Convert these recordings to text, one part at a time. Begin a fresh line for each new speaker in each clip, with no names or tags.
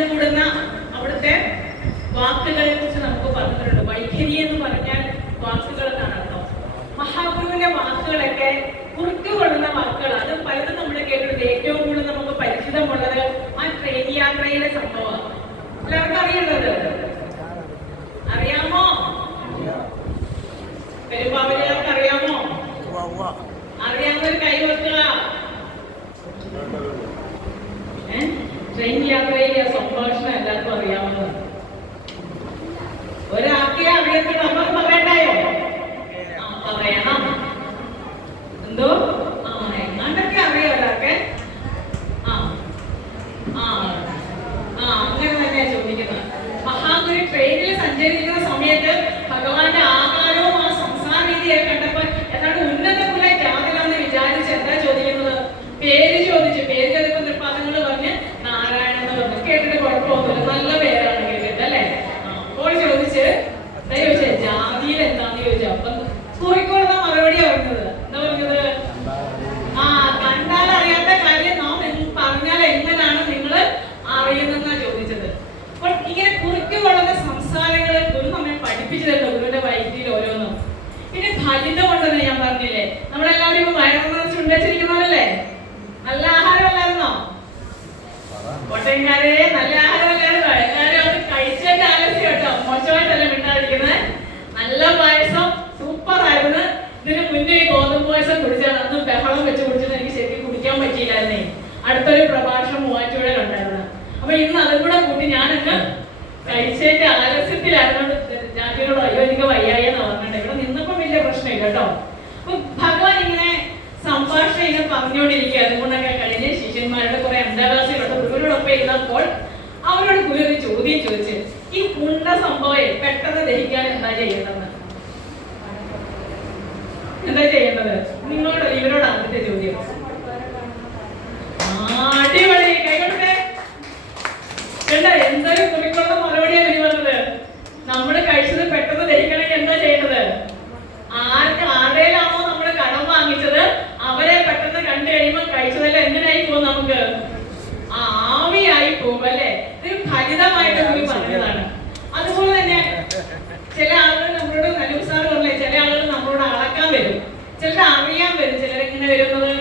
കൂടുന്ന അവിടുത്തെ വാക്കുകളെ കുറിച്ച് നമുക്ക് പറഞ്ഞിട്ടുണ്ട്. വൈഖരി എന്ന് പറഞ്ഞാൽ വാക്കുകൾ എന്നാണ് അർത്ഥം. മഹാഗുരുവിന്റെ വാക്കുകളൊക്കെ കുറിക്കുകൊള്ളുന്ന വാക്കുകൾ അത് പലതും നമ്മൾ കേട്ടിട്ടുണ്ട്. ഏറ്റവും കൂടുതൽ നമുക്ക് പരിചിതമുള്ളത് ആ ട്രെയിൻ യാത്രയിലെ സംഭവമാണ്. എല്ലാവർക്കും അറിയുന്നത്? അറിയാമോ? പെരുമ്പാവലിയാർക്ക് ട്രെയിൻ എല്ലാവർക്കും അറിയാവുന്നതാണ് ഒരാൾക്കേ അവിടെ നമ്മൾ പറയണ്ടായോ? പറയണം. എന്തോ? ആ എങ്ങാണ്ടൊക്കെ അറിയാം ആ ആ ആ അങ്ങനെ തന്നെയാ ചോദിക്കുന്നത്. മഹാഗുരു ട്രെയിനിൽ സഞ്ചരിക്കുന്ന സമയത്ത് ഭഗവാന്റെ ആ സംസാര രീതിയൊക്കെ കണ്ടപ്പോൾ എന്നാണ് ഉന്നത കുല വിചാരിച്ച് എന്താ ചോദിക്കുന്നത്? പേര് ചോദിക്കുമ്പോൾ തൃപ്പാദങ്ങൾ പറഞ്ഞ് നാരായണൻ എന്ന് പറഞ്ഞു കേട്ടിട്ട് കുഴപ്പമൊന്നുമില്ല നല്ല പേരാണ് കേട്ടിട്ട് അല്ലേ ആ, അപ്പോൾ ചോദിച്ച് എന്താ ചോദിച്ചേ ജാതിയിൽ എന്താന്ന് ചോദിച്ചു അപ്പം കോഴിക്കോട് നാ മറുപടി പറഞ്ഞത് എന്താ പറഞ്ഞത് ആ കണ്ടാൽ അറിയാത്ത കാര്യം നാം എന്ന് പറഞ്ഞാൽ എങ്ങനെയാണ് നിങ്ങൾ അറിയുന്നതെന്നാ ചോദിച്ചത് അപ്പോൾ ഇങ്ങനെ കുറിക്കുകൊള്ളുന്ന സംസാരങ്ങൾ ഗുരു നമ്മെ പഠിപ്പിച്ചു തരുന്നു ഗുരുവിന്റെ വൈദ്യയിൽ ഓരോന്നും പിന്നെ ഫലിതം ഉണ്ടെന്ന് ഞാൻ പറഞ്ഞില്ലേ നമ്മളെല്ലാവരും ഇപ്പൊ വയറുന്ന ചുണ്ടച്ചിരിക്കുന്നവരല്ലേ നല്ല ആഹാരമല്ലായിരുന്നോ? കോട്ടയംകാരെ നല്ല ആഹാരമല്ലായിരുന്നോ. എല്ലാവരും അവർ കഴിച്ചതിന്റെ ആലസ്യം കേട്ടോ. മോശമായിട്ടല്ല മിണ്ടാതിരിക്കുന്നത് നല്ല പായസം സൂപ്പർ ആയിരുന്നു. ഇതിന് മുന്നേ ഈ ഗോതമ്പ് പായസം കുടിച്ചാൽ അന്ന് ബഹളം വെച്ച് കുടിച്ചിട്ട് എനിക്ക് ശരിക്കും കുടിക്കാൻ പറ്റിയില്ലായിരുന്നേ. അടുത്തൊരു പ്രഭാഷണം മൂവാറ്റുപുഴയിൽ ഉണ്ടായിരുന്നു. അപ്പൊ ഇന്ന് അതും കൂടെ കൂട്ടി ഞാനങ്ങ് കഴിച്ചതിന്റെ ആലസ്യത്തിലായിരുന്നു ജാതിയോട് അയ്യോ എനിക്ക് വയ്യായെന്ന് എന്ന് പറഞ്ഞിട്ട് ഇവിടെ നിന്നപ്പോ വലിയ പ്രശ്നമില്ല കേട്ടോ. അപ്പൊ ഭഗവാൻ ഇങ്ങനെ സംഭാഷണം ഇങ്ങനെ പറഞ്ഞുകൊണ്ടിരിക്കുക. അതുകൊണ്ടൊക്കെ കഴിഞ്ഞ ശിഷ്യന്മാരുടെ കുറെ അന്തരാശികളുണ്ട് ഗുരുവിനോടൊപ്പം ഇരുന്നപ്പോൾ അവരോട് ഗുരു ഒരു ചോദ്യം ചോദിച്ച് ഈ പുണ്ട സംഭവം പെട്ടെന്ന് ദഹിക്കാൻ എന്താ ചെയ്യേണ്ടത്? എന്താ ചെയ്യേണ്ടത്? നിങ്ങളോട് ഇവരോട് ആദ്യത്തെ ചോദ്യം. അടിപൊളി കൈകൊടുത്തേ എന്താ കുറിക്കുള്ള മറുപടിയാണ് ഇനി പറഞ്ഞത് നമ്മൾ കഴിച്ചത് പെട്ടെന്ന് ദഹിക്കണമെങ്കിൽ എന്താ ചെയ്യേണ്ടത് ആർക്ക് ആരുടെയിലാണോ നമ്മൾ കടം വാങ്ങിച്ചത് അവരെ പെട്ടെന്ന് കണ്ടു കഴിയുമ്പോൾ കഴിച്ചതെല്ലാം എങ്ങനെയായി പോകും നമുക്ക് ആ, ആവിയായി പോകും അല്ലേ ഇത് ഫലിതമായിട്ട് കൂടി പറഞ്ഞതാണ് അതുപോലെ തന്നെ ചില ആളുകൾ നമ്മളോട് നല്ലു സാറ് പറഞ്ഞേ ചില ആളുകൾ നമ്മളോട് അളക്കാൻ വരും ചിലർ അറിയാൻ വരും ചിലരെങ്ങനെ വരുന്നത്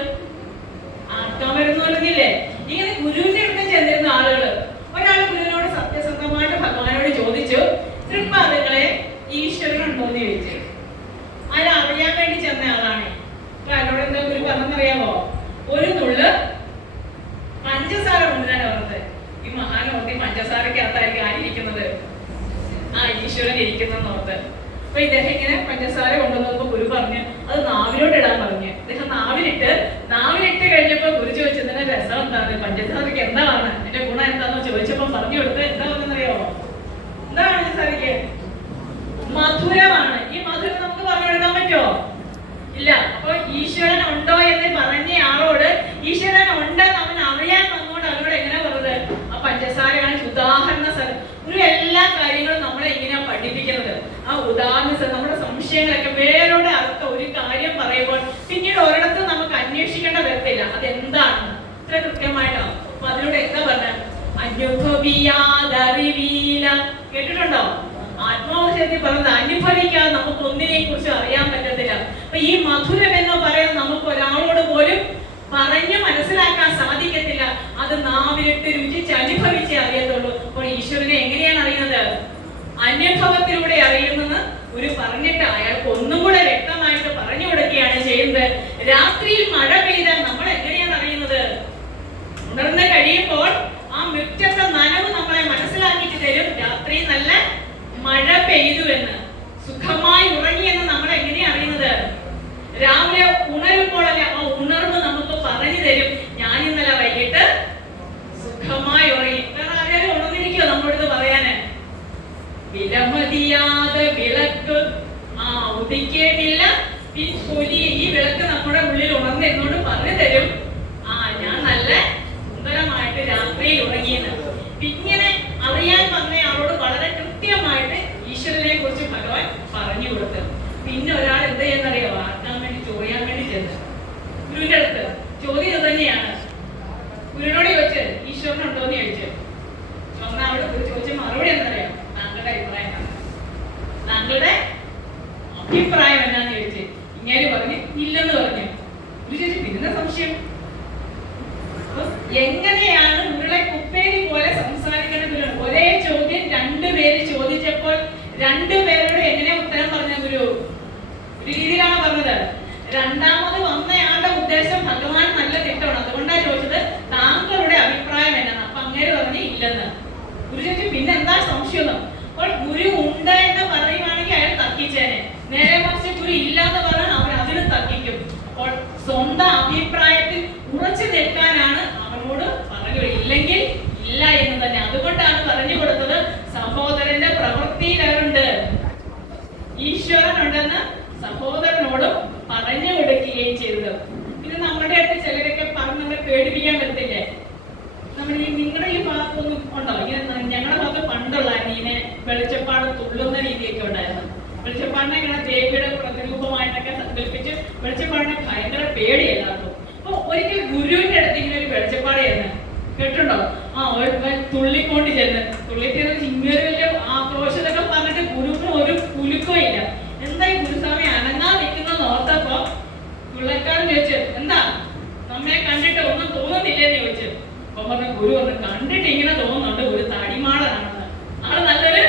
ആക്കാൻ വരുന്നു പറഞ്ഞില്ലേ ഇങ്ങനെ ഗുരുവിന്റെ അടുത്ത് ചെന്നിരുന്ന ആളുകൾ ഒരാൾ ഗുരുവിനോട് സത്യസന്ധമായിട്ട് ഭഗവാനോട് ചോദിച്ചു തൃപ്പാദങ്ങളെ ഈശ്വരനുണ്ടോ എന്ന് അറിയാൻ വേണ്ടി ചെന്ന ആളാണ്. അപ്പൊ അയാളോട് എന്താ ഗുരു പറഞ്ഞറിയാമോ ഒരു നുള്ള് പഞ്ചസാര കൊണ്ടുവരാൻ പറഞ്ഞത്. ഈ മഹാനോർത്തി പഞ്ചസാരക്കകത്തായിരിക്കും ആയിരിക്കുന്നത് ആ ഈശ്വരൻ ഇരിക്കുന്ന ഓർത്ത്. അപ്പൊ ഇദ്ദേഹം ഇങ്ങനെ പഞ്ചസാര കൊണ്ടുവന്നപ്പോ ഗുരു പറഞ്ഞു അത് നാവിലോട്ട് ഇടാൻ പറഞ്ഞു. ഇദ്ദേഹം നാവിലിട്ട് നാവിലിട്ട് കഴിഞ്ഞപ്പോ ഗുരു ചോദിച്ചതിന്റെ രസം എന്താണ്? പഞ്ചസാരക്ക് എന്താണ് എന്റെ ഗുണം എന്താന്ന് ചോദിച്ചപ്പോ പറഞ്ഞു കൊടുത്ത് എന്താ പറഞ്ഞറിയോ എന്താണ് പഞ്ചസാരക്ക് മധുരമാണ് ഈ മധുരം നമുക്ക് പറഞ്ഞു കൊടുക്കാൻ പറ്റുമോ ഇല്ല അപ്പൊ ഈശ്വരൻ ഉണ്ടോ എന്ന് പറഞ്ഞ ആളോട് ഈശ്വരൻ ഉണ്ടെന്ന് അവൻ അറിയാൻ വന്നുകൊണ്ട് അവനോട് എങ്ങനെ പറഞ്ഞത് ആ പഞ്ചസാരയാണ് ഉദാഹരണ സ്ഥലം ഒരു എല്ലാ കാര്യങ്ങളും നമ്മളെ ഇങ്ങനെയാ പഠിപ്പിക്കുന്നത് ആ ഉദാഹരണ സ്ഥലം നമ്മുടെ സംശയങ്ങളൊക്കെ വേരോടെ അർത്ഥം ഒരു കാര്യം പറയുമ്പോൾ പിന്നീട് ഒരിടത്ത് നമുക്ക് അന്വേഷിക്കേണ്ട വരത്തില്ല അതെന്താണെന്ന് ഇത്ര കൃത്യമായിട്ടാണ് അപ്പൊ അതിലൂടെ എന്താ പറഞ്ഞ കേട്ടിട്ടുണ്ടോ? ആത്മാവശ്യത്തിൽ പറഞ്ഞത് അനുഭവിക്കാതെ നമുക്ക് ഒന്നിനെ കുറിച്ച് അറിയാൻ പറ്റത്തില്ല. അപ്പൊ ഈ മധുരം എന്ന് പറയുന്നത് നമുക്ക് ഒരാളോട് പോലും പറഞ്ഞു മനസ്സിലാക്കാൻ സാധിക്കത്തില്ല. അത് നാവിലിട്ട് രുചിച്ച് അനുഭവിച്ചേ അറിയത്തുള്ളൂ. അപ്പോൾ ഈശ്വരനെ എങ്ങനെയാണ് അറിയുന്നത്? അനുഭവത്തിലൂടെ അറിയുന്നത് ഒരു പറഞ്ഞിട്ട് അയാൾക്ക് ഒന്നും കൂടെ വ്യക്തമായിട്ട് പറഞ്ഞു കൊടുക്കുകയാണ് ചെയ്യുന്നത്. രാത്രിയിൽ മഴ പെയ്താൽ നമ്മൾ എങ്ങനെയാണ് അറിയുന്നത്? ഉണർന്ന് കഴിയുമ്പോൾ മുറ്റത്തെ നനവ് നമ്മളെ മനസ്സിലാക്കിയിട്ട് തരും. രാത്രി നല്ല മഴ പെയ്തു എന്ന്. സുഖമായി ഉറങ്ങി എന്ന് നമ്മൾ എങ്ങനെയാണ് അറിയുന്നത്? രാവിലെ ഉണരുമ്പോഴല്ലേ ആ ഉണർവ് നമുക്ക് പറഞ്ഞു തരും. ഞാൻ ഇന്നലെ വൈകിട്ട് സുഖമായി ഉറങ്ങി. വേറെ ആരെങ്കിലും ഉണർന്നിരിക്കോ നമ്മളോട് പറയാന് വിലമതിയാതെ വിളക്ക്. ആ ഉദിക്കേണ്ടില്ല. പൊലി ഈ വിളക്ക് നമ്മുടെ ഉള്ളിൽ ഉണർന്നിരുന്നോണ്ട് പറഞ്ഞു തരും ആ ഞാൻ നല്ല സുന്ദരമായിട്ട് രാത്രിയിൽ ഉറങ്ങിയെന്ന് ഇങ്ങനെ അറിയാൻ വന്ന ആളോട് വളരെ കൃത്യമായിട്ട് ഈശ്വരനെ കുറിച്ച് ഭഗവാൻ പറഞ്ഞു കൊടുത്തു പിന്നെ ഒരാൾ എന്ത് ചെയ്യുന്നറിയോ ആക്കാൻ വേണ്ടി ചോദിക്കാൻ വേണ്ടി ചെന്ന് ഗുരുവിന്റെ അടുത്ത് ചോദ്യം ഇത് തന്നെയാണ് ഗുരുവിനോട് ചോദിച്ചത് ഈശ്വരനുണ്ടോന്ന് ചോദിച്ചു അഭിപ്രായം എന്നാന്ന് ചോദിച്ചേ ഇങ്ങനെ പറഞ്ഞു ഇല്ലെന്ന് പറഞ്ഞു ഒരു ചോദിച്ചു പിന്നെ സംശയം. എങ്ങനെയാണ് നിങ്ങളെ കുപ്പേരി പോലെ സംസാരിക്കണം ഗുരു ഒരേ ചോദ്യം രണ്ടുപേര് ചോദിച്ചപ്പോൾ രണ്ടുപേരോട് എങ്ങനെ ഉത്തരം പറഞ്ഞ ഗുരു? ഒരു രീതിയിലാണ് പറഞ്ഞത്. രണ്ടാമത് വന്നയാളുടെ ഉദ്ദേശം ഭഗവാൻ നല്ല തെറ്റാണ്. അതുകൊണ്ടാണ് ചോദിച്ചത് താങ്കളുടെ അഭിപ്രായം എന്നാണ്. അപ്പൊ അങ്ങേര് പറഞ്ഞു ഇല്ലെന്ന്. ഗുരു ചോദിച്ചു പിന്നെ എന്താ സംശയം? അപ്പോൾ ഗുരു ഉണ്ട് എന്ന് പറയുവാണെങ്കിൽ അയാൾ തർക്കിച്ചേനെ. നേരെ മറിച്ച് ഗുരു ഇല്ല എന്ന് പറഞ്ഞാൽ അവൻ അതിന് തർക്കിക്കും അപ്പോൾ സ്വന്തം അഭിപ്രായത്തിൽ ഉറച്ചു നിൽക്കാനാണ് അവനോട് പറഞ്ഞു ഇല്ലെങ്കിൽ ഇല്ല എന്ന് തന്നെ. അതുകൊണ്ടാണ് പറഞ്ഞു കൊടുത്തത് സഹോദരന്റെ പ്രവൃത്തിയിലുണ്ട് ഈശ്വരൻ ഉണ്ടെന്ന് സഹോദരനോടും പറഞ്ഞു കൊടുക്കുകയും ചെയ്തത്. ഇത് നമ്മുടെ അടുത്ത് ചിലരൊക്കെ പറഞ്ഞ് നമ്മളെ പേടിപ്പിക്കാൻ പറ്റത്തില്ലേ? നമ്മുടെ ഈ നിങ്ങളുടെ ഈ ഭാഗത്തൊന്നും ഉണ്ടോ? ഇങ്ങനെ ഞങ്ങളുടെ ഭാഗത്ത് പണ്ടുള്ള അനീനെ വെളിച്ചപ്പാട് തുള്ളുന്ന രീതിയൊക്കെ ഉണ്ടായിരുന്നു. വെളിച്ചപ്പാടിനെ ഇങ്ങനെ ദേവിയുടെ പ്രതിരൂപമായിട്ടൊക്കെ സങ്കല്പിച്ച് വെളിച്ചപ്പാടിനെ ഭയങ്കര പേടിയല്ലായിരുന്നു. അപ്പൊ ഒരിക്കൽ ഗുരുവിന്റെ അടുത്ത് ഇങ്ങനെ ഒരു വെളിച്ചപ്പാട് ചെന്ന് കേട്ടുണ്ടോ ആ തുള്ളിക്കൊണ്ട് ചെന്ന് തുള്ളി ചെന്ന്. ഇങ്ങനെ വലിയ ആക്രോശത്തൊക്കെ പറഞ്ഞിട്ട് ഗുരുവിന് ഒരു കുലുക്കോ ഇല്ല. എന്താ ഈ ഗുരുസ്വാമി അനങ്ങാ നിൽക്കുന്ന ഓർത്തപ്പോ പിള്ളക്കാരൻ ചോദിച്ചു എന്താ? നമ്മെ കണ്ടിട്ട് ഒന്നും തോന്നുന്നില്ലെന്ന് ചോദിച്ചു. അപ്പൊ പറഞ്ഞ ഗുരു പറഞ്ഞു കണ്ടിട്ട് ഇങ്ങനെ തോന്നുന്നുണ്ട്. ഒരു തടിമാടനാണെന്ന്. ആൾ നല്ലൊരു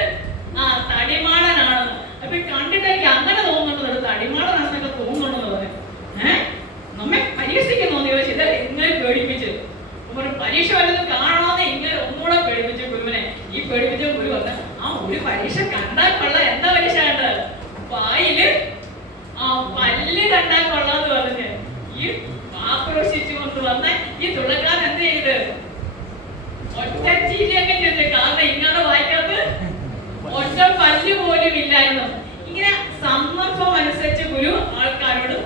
ആ തടിമാടനാണെന്ന് അപ്പൊ ഈ കണ്ടിട്ട് എനിക്ക് അങ്ങനെ തോന്നുന്നുണ്ട് ഒരു തടിമാടനാണെന്നൊക്കെ തോന്നുന്നുണ്ടെന്ന് പറഞ്ഞു ഏഹ് നമ്മെ പരീക്ഷിക്കുന്നു എന്ന് ചോദിച്ചു ഇത് ഇങ്ങനെ പേടിപ്പിച്ചു അപ്പൊ പറഞ്ഞു പരീക്ഷ വല്ലതും കാണാതെ ഇങ്ങനെ ഒന്നുകൂടെ പേടിപ്പിച്ചു ഗുരുവിനെ ഈ പേടിപ്പിച്ച ഗുരു പറഞ്ഞു ആ ഒരു പരീക്ഷ കണ്ടാൽ കൊള്ളാം എന്താ പരീക്ഷ കണ്ടത് വായിൽ ആ പല്ല് കണ്ടാൽ കൊള്ളാന്ന് പറഞ്ഞ് ഈ ആക്രോശിച്ചു കൊണ്ട് വന്ന ഈ തുള്ളക്കാരൻ എന്ത് ചെയ്ത് ഒറ്റ ചിരിയൊക്കെ ചെയ്ത് കാരണം ഇങ്ങനെ വായിക്കാത്ത ഒറ്റ പല്ല് പോലും ഇല്ലായിരുന്നു ഇങ്ങനെ സന്ദർഭം അനുസരിച്ച് ഗുരു ആൾക്കാരോട്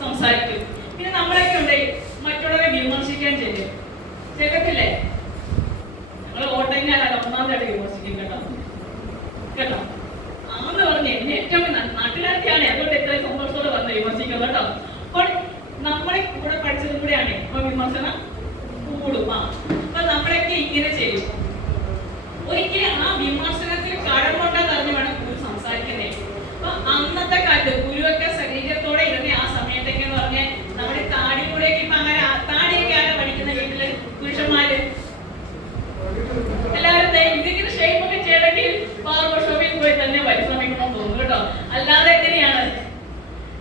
സംസാരിക്കും പിന്നെ നമ്മളൊക്കെ ഉണ്ട് മറ്റുള്ളവരെ വിമർശിക്കാൻ ചെല്ലും ചെല്ലത്തില്ലേ ഞങ്ങൾ ഓട്ടങ്ങാനാണ് ഒന്നാമതായിട്ട് വിമർശിക്കും കേട്ടോ കേട്ടോ ആന്ന് പറഞ്ഞേ എന്നെ ഏറ്റവും ന- നാട്ടുകാരത്തിയാണ് അതുകൊണ്ട് ഇത്രയും സന്തോഷത്തോടെ വന്ന് വിമർശിക്കുന്നത് കേട്ടോ അപ്പോൾ നമ്മളെ കൂടെ പഠിച്ചതും കൂടെയാണ് അപ്പൊ വിമർശനം കൂടും ആ അപ്പൊ നമ്മളൊക്കെ ഇങ്ങനെ ചെയ്യും ഒരിക്കലും ആ വിമർശനത്തിൽ കടമുണ്ടെന്ന് അറിഞ്ഞു വേണം ഗുരു സംസാരിക്കുന്നേ. അപ്പൊ അന്നത്തെ കാലത്ത് ഗുരുവൊക്കെ ശരീരത്തോടെ ഇരുന്ന ആ സമയത്തൊക്കെ എന്ന് പറഞ്ഞാൽ നമ്മുടെ താടി കൂടെയൊക്കെ ഇപ്പൊ അങ്ങനെ താടിയൊക്കെ ആരാ പഠിക്കുന്ന വീട്ടിൽ? പുരുഷന്മാര്. എല്ലാവരും ഇതിങ്ങനെ ഷേപ്പ് ഒക്കെ ചെയ്യണമെങ്കിൽ ബാർബർ ഷോപ്പിൽ പോയി തന്നെ പരിശ്രമിക്കണം തോന്നുന്നു കേട്ടോ. അല്ലാതെ എങ്ങനെയാണ്?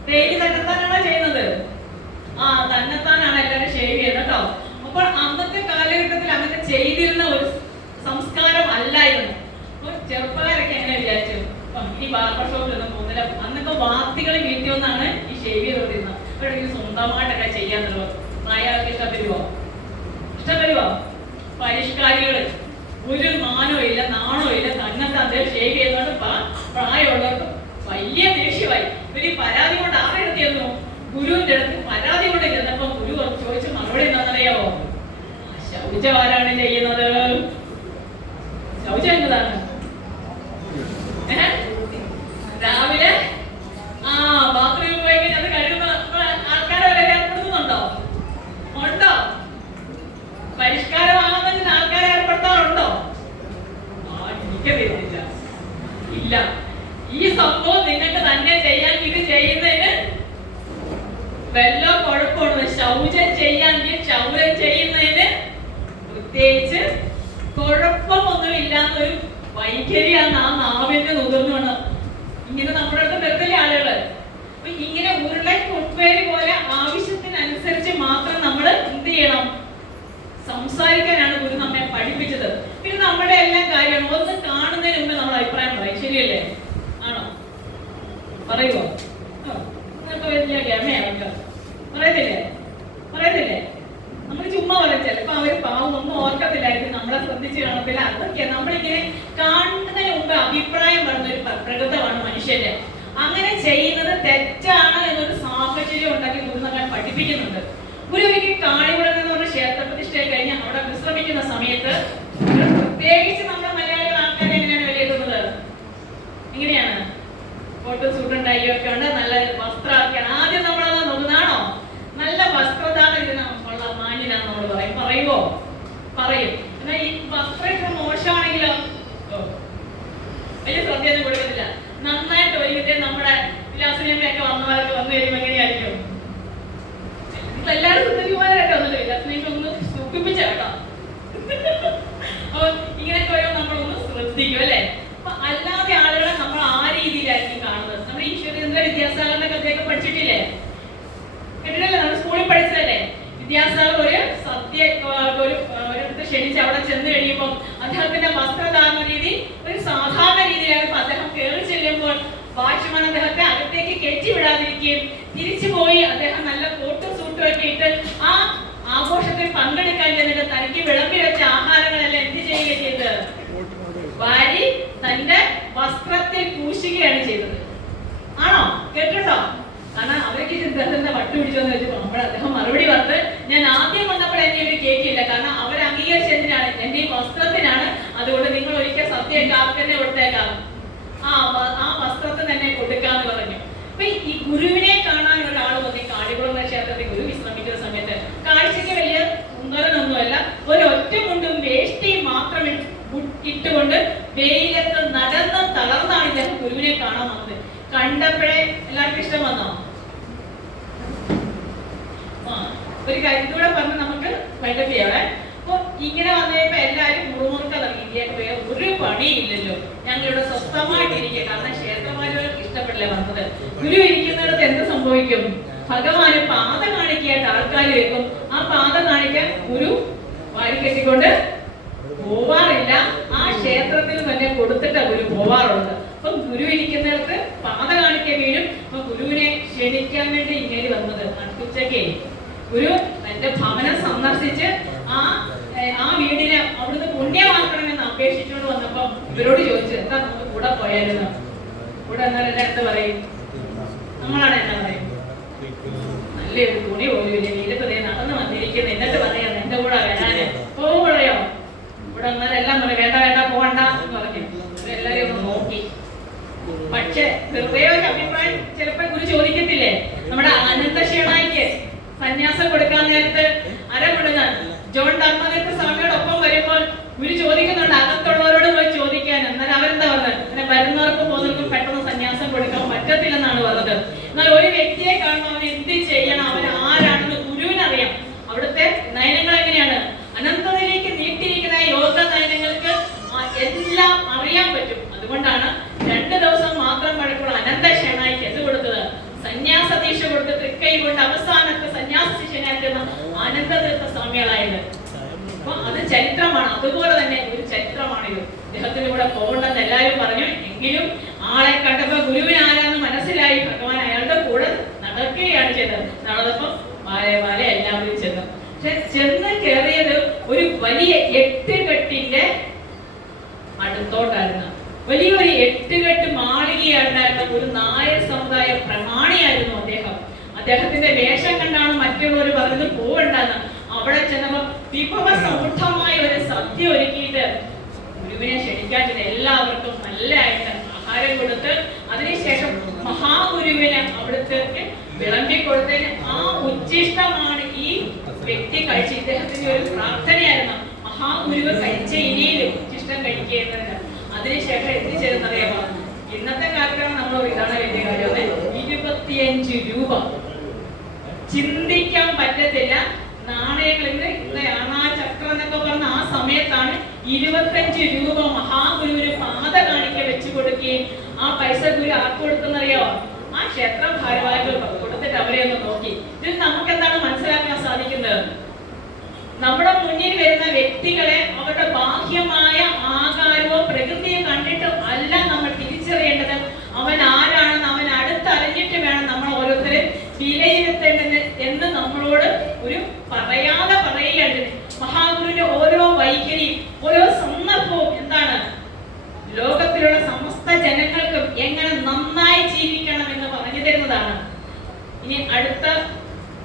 ഡെയിലി തന്നെത്താനാണോ ചെയ്യുന്നത്? ആ തന്നെത്താനാണ് എല്ലാവരും ഷേവ് ചെയ്യുന്നത് കേട്ടോ. അപ്പോൾ അന്നത്തെ കാലഘട്ടത്തിൽ അങ്ങനെ ചെയ്തിരുന്ന ഒരു സംസ്കാരം അല്ലായിരുന്നു അപ്പോൾ ചെറുപ്പക്കാരൊക്കെ എങ്ങനെ വിചാരിച്ചു "ആ, ഇനി ബാർബർ ഷോപ്പിലൊന്നും പോകുന്നില്ല. അന്നൊക്കെ വാർത്തികൾ വീട്ടിൽ നിന്നാണ് ഈ ഷേവ് ചെയ്തുകൊണ്ടിരുന്നത് അപ്പോഴെങ്കിലും സ്വന്തമായിട്ടൊക്കെ ചെയ്യാന്നുള്ളത്. പ്രായമാർക്ക് ഇഷ്ടപ്പെടുവോ ഇഷ്ടപ്പെടുവോ പരിഷ്കാരികൾ ഒരു മാനോ ഇല്ല നാണോ ഇല്ല. തന്നെ ഷേവ് ചെയ്യുന്നോണ്ട് പ- പ്രായമുള്ളവർക്ക് വലിയ ദേഷ്യമായി. ഇവർ പരാതി കൊണ്ട് ആരുടെ അടുത്ത് ചെന്നു? ഗുരുവിന്റെ അടുത്ത് പരാതി കൊണ്ട് ചെന്നപ്പോ ഗുരു ചോദിച്ച മറുപടി എന്താണെന്നറിയാവോ? ശൗചം ചെയ്യുന്നത് ശൗചം എന്നതാണ് ഏഹ്? രാവിലെ ആ ബാത്റൂമിൽ പോയി കഴിഞ്ഞാൽ അത് കഴിയുന്ന ആൾക്കാരെ വരെ ഏർപ്പെടുത്തുന്നുണ്ടോ ഉണ്ടോ പരിഷ്കാരമാകുന്നതിന് ആൾക്കാരെ ഏർപ്പെടുത്താറുണ്ടോ ആ എനിക്കറിയത്തില്ല ഇല്ല ഈ സംഭവം നിങ്ങൾക്ക് തന്നെ ചെയ്യാൻ ഇത് ചെയ്യുന്നതിന് വല്ല കുഴപ്പമാണ് ശൗചം ചെയ്യാമെങ്കിൽ ശൗചം ചെയ്യുന്നതിന് പ്രത്യേകിച്ച് കുഴപ്പമൊന്നും ഇല്ലാത്തൊരു വൈഖരിയാണ് ആ നാവിന്റെ നുകർന്നു ഇങ്ങനെ നമ്മുടെ അടുത്ത് വരത്തില്ലേ ആളുകൾ. അപ്പൊ ഇങ്ങനെ ഉരുളൻ കൊട്ടുപേര് പോലെ ആവശ്യത്തിനനുസരിച്ച് മാത്രം നമ്മൾ എന്ത് ചെയ്യണം? സംസാരിക്കാനാണ് ഗുരു നമ്മെ പഠിപ്പിച്ചത്. പിന്നെ നമ്മുടെ എല്ലാം കാര്യം ഒന്ന് കാണുന്നതിന് മുമ്പ് നമ്മൾ അഭിപ്രായം പറയും. ശരിയല്ലേ? ആണോ? പറയുമോ വലിയ ഗമയാണല്ലോ പറയത്തില്ലേ പറയുന്നില്ലേ നമ്മൾ ചുമ്മാ പറയും ചിലപ്പോ അവർ പാവം ഒന്നും ഓർക്കത്തില്ലായിരിക്കും. നമ്മളെ ശ്രദ്ധിച്ച് കാണത്തില്ല. അതൊക്കെ നമ്മളിങ്ങനെ കാണുന്നതിന് മുമ്പ് അഭിപ്രായം പറയുന്ന ഒരു പ്ര- പ്രകൃതമാണ് മനുഷ്യന്റെ അങ്ങനെ ചെയ്യുന്നത് തെറ്റാണ് എന്നൊരു സാഹചര്യം ഉണ്ടാക്കി ഗുരു നമ്മളെ പഠിപ്പിക്കുന്നുണ്ട്. ഗുരു ഒരിക്കൽ കാളികുളം എന്ന് പറഞ്ഞ ക്ഷേത്ര പ്രതിഷ്ഠയിൽ കഴിഞ്ഞ് അവിടെ വിശ്രമിക്കുന്ന സമയത്ത് പ്രത്യേകിച്ച് നമ്മുടെ മലയാളികൾ ആൾക്കാരെ എങ്ങനെയാണ് വിലയിരുത്തുന്നത്? എങ്ങനെയാണ്? ഫോട്ടോ സൂട്ടുണ്ടായി ടൈയും ഒക്കെ ഉണ്ട്. നല്ല വസ്ത്രമൊക്കെയാണ് ആദ്യം നമ്മളത് നോക്കുന്നതാണോ നല്ല വസ്ത്രധാരണം ഇതിന് ഉള്ള മാന്യനാന്ന് നമ്മൾ പറയും പറയുമോ പറയും. എന്നാൽ ഈ വസ്ത്രം ഇത്ര മോശമാണെങ്കിലോ? വലിയ ശ്രദ്ധയൊന്നും കൊടുക്കത്തില്ല നന്നായിട്ട് ഒരുമിച്ച് നമ്മുടെ വിലാസനയൊക്കെ വന്നവരൊക്കെ വന്നു കഴിയുമ്പോൾ എങ്ങനെയായിരിക്കും? എല്ലാവരും സുന്ദരിമാരായിട്ട് വന്നല്ലോ? വിലാസനയൊക്കെ ഒന്ന് സൂക്ഷിപ്പിച്ച അപ്പൊ ഇങ്ങനെയൊക്കെ വരുമ്പോൾ നമ്മളൊന്ന് ശ്രദ്ധിക്കും അല്ലേ അപ്പൊ അല്ലാതെ ആളുകളെ നമ്മൾ ആ രീതിയിലായിരിക്കും കാണുന്നത് നമ്മൾ ഈശ്വരേന്ദ്ര വിദ്യാസാഗറിന്റെ കഥയൊക്കെ പഠിച്ചിട്ടില്ലേ കേട്ടിട്ടില്ലേ നമ്മൾ സ്കൂളിൽ പഠിച്ചതല്ലേ വിദ്യാസാഗർ ഒരു സദ്യ ആ, ഒരു ഒരിടത്ത് ക്ഷണിച്ച് അവിടെ ചെന്ന് കഴിയുമ്പോൾ അദ്ദേഹത്തിന്റെ വസ്ത്രധാരണ രീതി ഒരു സാധാരണ രീതിയിലായപ്പോൾ അദ്ദേഹം കയറി ചെല്ലുമ്പോൾ വാച്ച്മാൻ അദ്ദേഹത്തെ അകത്തേക്ക് കയറ്റി വിടാതിരിക്കുകയും തിരിച്ചു പോയി അദ്ദേഹം നല്ല കോട്ടും സൂട്ടും ഒക്കെ ഇട്ട് ആ ആഘോഷത്തിൽ പങ്കെടുക്കാൻ ചെന്നിട്ട് തനിക്ക് വിളമ്പി വെച്ച ആഹാരങ്ങളെല്ലാം എന്ത് ചെയ്യുക ചെയ്തത് വാരി തന്റെ വസ്ത്രത്തിൽ പൂശുകയാണ് ചെയ്തത്. ആണോ? കേട്ടോ കാരണം അവർക്ക് ഇദ്ദേഹത്തിന്റെ വട്ട് പിടിച്ചോന്ന് വെച്ചപ്പോ നമ്മൾ അദ്ദേഹം മറുപടി പറഞ്ഞത് ഞാൻ ആദ്യം വന്നപ്പോൾ എന്നെ ഒരു കേട്ടില്ല. കാരണം അവർ അംഗീകരിച്ചതിനാണ് എന്റെ വസ്ത്രത്തിനാണ്. അതുകൊണ്ട് നിങ്ങൾ ഒരിക്കൽ സത്യം ആർക്ക് തന്നെ കൊടുത്തേക്കാം. ആ ആ വസ്ത്രത്തെ തന്നെ കൊടുക്കാന്ന് പറഞ്ഞു. അപ്പൊ ഈ- ഗുരുവിനെ കാണാൻ ഒരാൾ വന്ന് കാടികുളം ക്ഷേത്രത്തിൽ ഗുരു വിശ്രമിക്കുന്ന സമയത്ത് കാഴ്ചക്ക് വലിയ സുന്ദരനൊന്നുമല്ല ഒരു തളർന്നാണ് ഇദ്ദേഹം ഗുരുവിനെ കാണാൻ വന്നത്. കണ്ടപ്പോഴേ എല്ലാവർക്കും ഇഷ്ടം വന്നോ? ഒരു കാര്യത്തിലൂടെ പറഞ്ഞ് നമുക്ക് വൈൻഡപ്പ് ചെയ്യാവേ അപ്പൊ ഇങ്ങനെ വന്നപ്പോ എല്ലാരും മുറുമുറുക്ക തുടങ്ങി വേറെ ഒരു പണിയില്ലല്ലോ. ഞങ്ങളിവിടെ സ്വസ്ഥമായിട്ടിരിക്കുക. കാരണം ക്ഷേത്രമാരവർക്ക് ഇഷ്ടപ്പെടില്ല വന്നത്. ഗുരു ഇരിക്കുന്നിടത്ത് എന്ത് സംഭവിക്കും? ഭഗവാന് പാത കാണിക്കായിട്ട് ആൾക്കാർ വെക്കും ആ പാത കാണിക്കാൻ ഗുരു വാരി കെട്ടിക്കൊണ്ട് പോവാറില്ല. ആ ക്ഷേത്രത്തിൽ തന്നെ കൊടുത്തിട്ട് ഗുരു പോവാറുള്ളത് അപ്പൊ ഗുരു ഇരിക്കുന്നിടത്ത് പാത കാണിക്കാൻ വീഴും. അപ്പൊ ഗുരുവിനെ ക്ഷണിക്കാൻ വേണ്ടി ഇങ്ങനെ വന്നത് അടുപ്പിച്ചൊക്കെ ഗുരു തന്റെ ഭവനം സന്ദർശിച്ച് ആ ആ വീടിനെ അവിടുന്ന് പുണ്യമാക്കണമെന്ന് അപേക്ഷിച്ചുകൊണ്ട് വന്നപ്പോ ഇവരോട് ചോദിച്ചു എന്താ നമുക്ക് കൂടെ പോയായിരുന്നു കൂടെ എന്നാൽ എന്താ പറയും? നമ്മളാണ് എന്താ പറയും? നല്ലൊരു തുണി പോലും ഇല്ല ദേ നടന്നു വന്നിരിക്കുന്നു എന്നിട്ട് പറയാം എന്റെ കൂടെ വരാന് പോവുകയോ ഇവിടെ വന്നാലെല്ലാം പറയും വേണ്ട വേണ്ട പോകണ്ട എന്ന് പറഞ്ഞു എല്ലാരെയും ഒന്ന് നോക്കി പക്ഷെ വെറുതെ ഒരു അഭിപ്രായം ചിലപ്പോ ഗുരു ചോദിക്കത്തില്ലേ നമ്മുടെ അനന്തക്ഷേണായിക്ക് സന്യാസം കൊടുക്കാൻ നേരത്ത് അരമുടുങ്ങ ജോൺ ധർമ്മദത്ത സ്വാമിയോടൊപ്പം വരുമ്പോൾ ഗുരു ചോദിക്കുന്നുണ്ട് അകത്തുള്ളവരോട് പോയി ചോദിക്കാൻ എന്നാൽ അവരെന്താ പറഞ്ഞത് അങ്ങനെ വരുന്നവർക്കും പോകുന്നവർക്കും പെട്ടെന്ന് സന്യാസം കൊടുക്കാൻ പറ്റത്തില്ലെന്നാണ് പറഞ്ഞത് എന്നാൽ ഒരു വ്യക്തിയെ കാണുമ്പോൾ അവൻ എന്ത് ചെയ്യണം അവൻ ആരാണെന്ന് ഗുരുവിനറിയാം അവിടുത്തെ നയനങ്ങൾ എങ്ങനെയാണ് അനന്തതയിലേക്ക് നീട്ടിയിരിക്കുന്ന യോഗ നയനങ്ങൾക്ക് ആ എല്ലാം അറിയാൻ പറ്റും അതുകൊണ്ടാണ് രണ്ട് ദിവസം മാത്രം പഴക്കമുള്ള അനന്ത ക്ഷണായിക്ക് എന്ത് കൊടുത്തത് സന്യാസ ദീക്ഷ കൊടുത്ത് തൃക്കൈ കൊണ്ട് അവസാനത്തെ സന്യാസ ശിഷ്യനായിരുന്ന ആനന്ദതീർത്ഥ സ്വാമികളായത് അപ്പൊ അത് ചരിത്രമാണ് അതുപോലെ തന്നെ ഒരു ചരിത്രമാണിത്. അദ്ദേഹത്തിന് കൂടെ പോകണ്ടെന്ന് എല്ലാവരും പറഞ്ഞു. എങ്കിലും ആളെ കണ്ടപ്പോ ഗുരുവിനാരാന്ന് മനസ്സിലായി. ഭഗവാൻ അയാളുടെ കൂടെ നടക്കുകയാണ് ചെയ്തത്. നടന്നപ്പോ വാലെ വാലെ എല്ലാവരും ചെന്നു പക്ഷെ ചെന്ന് കയറിയത് ഒരു വലിയ എട്ടുകെട്ടിന്റെ അടുത്തോട്ടായിരുന്നു വലിയൊരു എട്ടുകെട്ട് മാളികയുണ്ടായിരുന്ന ഒരു നായർ സമുദായ പ്രമാണിയായിരുന്നു അദ്ദേഹം അദ്ദേഹത്തിന്റെ വേഷം കണ്ടാണ് മറ്റുള്ളവർ പറഞ്ഞത് പോവണ്ടെന്ന് അവിടെ ചെന്നപ്പോ വിഭവ സമൃദ്ധമായ ഒരു സദ്യ ഒരുക്കിയിട്ട് ഗുരുവിനെ ക്ഷണിക്കാൻ ചെന്ന എല്ലാവർക്കും നല്ലതായിട്ട് ആഹാരം കൊടുത്ത് അതിനുശേഷം മഹാഗുരുവിനെ അവിടുത്തേക്ക് വിളമ്പി കൊടുത്തതിന് ആ ഉച്ചിഷ്ടമാണ് ഈ വ്യക്തി കഴിച്ച ഇദ്ദേഹത്തിന്റെ ഒരു പ്രാർത്ഥനയായിരുന്നു. മഹാഗുരുവ് കഴിച്ച ഇനിയിലും ഉച്ചിഷ്ടം കഴിക്കുന്നത് അതിനുശേഷം എന്ത് അറിയാമോ ഇന്നത്തെ കാലത്താണ് നമ്മൾ ഇതാണ് വലിയ കാര്യം ഇരുപത്തിയഞ്ച് രൂപ. ചിന്തിക്കാൻ പറ്റത്തില്ല. നാണയങ്ങളിൽ ഇന്ന് അണാ ചക്രം എന്നൊക്കെ പറഞ്ഞ ആ സമയത്താണ് ഇരുപത്തഞ്ച് രൂപ മഹാഗുരുവിന് പാത കാണിക്ക വെച്ചു കൊടുക്കുകയും ആ പൈസ ഗുരു ആർക്ക് കൊടുക്കുന്നറിയോ ആ ക്ഷേത്ര ഭാരവാഹികൾ കൊടുത്തിട്ട് അവരെ ഒന്ന് നോക്കി. ഇതിൽ നമുക്ക് എന്താണ് മനസ്സിലാക്കാൻ സാധിക്കുന്നത്? നമ്മുടെ മുന്നിൽ വരുന്ന വ്യക്തികളെ അവരുടെ ബാഹ്യമായ ആകാരമോ പ്രകൃതിയും കണ്ടിട്ട് അല്ല നമ്മൾ തിരിച്ചറിയേണ്ടത്. അവൻ ആരാണെന്ന് അവൻ അടുത്തറിഞ്ഞിട്ട് വേണം നമ്മൾ ഓരോരുത്തരെ വിലയിരുത്തേണ്ടത് എന്ന് നമ്മളോട് ഒരു പറയാതെ പറയുകയാണ് മഹാഗുരുവിന്റെ ഓരോ വൈഖരിയും ഓരോ സന്ദർഭവും എന്താണ്? ഇനി അടുത്ത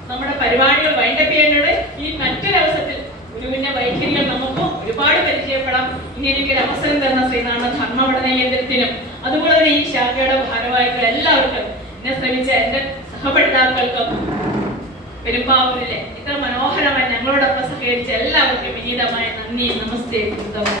നമ്മുടെ പരിപാടികൾ വൈൻഡപ്പ് ചെയ്യുന്നത് ഈ മറ്റൊരവസരത്തിൽ ഗുരുവിന്റെ വൈഖരികൾ നമുക്ക് ഒരുപാട് പരിചയപ്പെടാം. ഇനി എനിക്കൊരു അവസരം തന്ന ശ്രീനാണ് ധർമ്മപഠന കേന്ദ്രത്തിനും അതുപോലെ തന്നെ ഈ ശാഖയുടെ ഭാരവാഹികൾ എല്ലാവർക്കും എന്നെ ശ്രമിച്ച എന്റെ സഹപഠിതാക്കൾക്കും പെരുമ്പാവൂരിലെ ഇത്ര മനോഹരമായി ഞങ്ങളോടൊപ്പം സഹകരിച്ച എല്ലാവർക്കും വിനീതമായ നന്ദി നമസ്തേ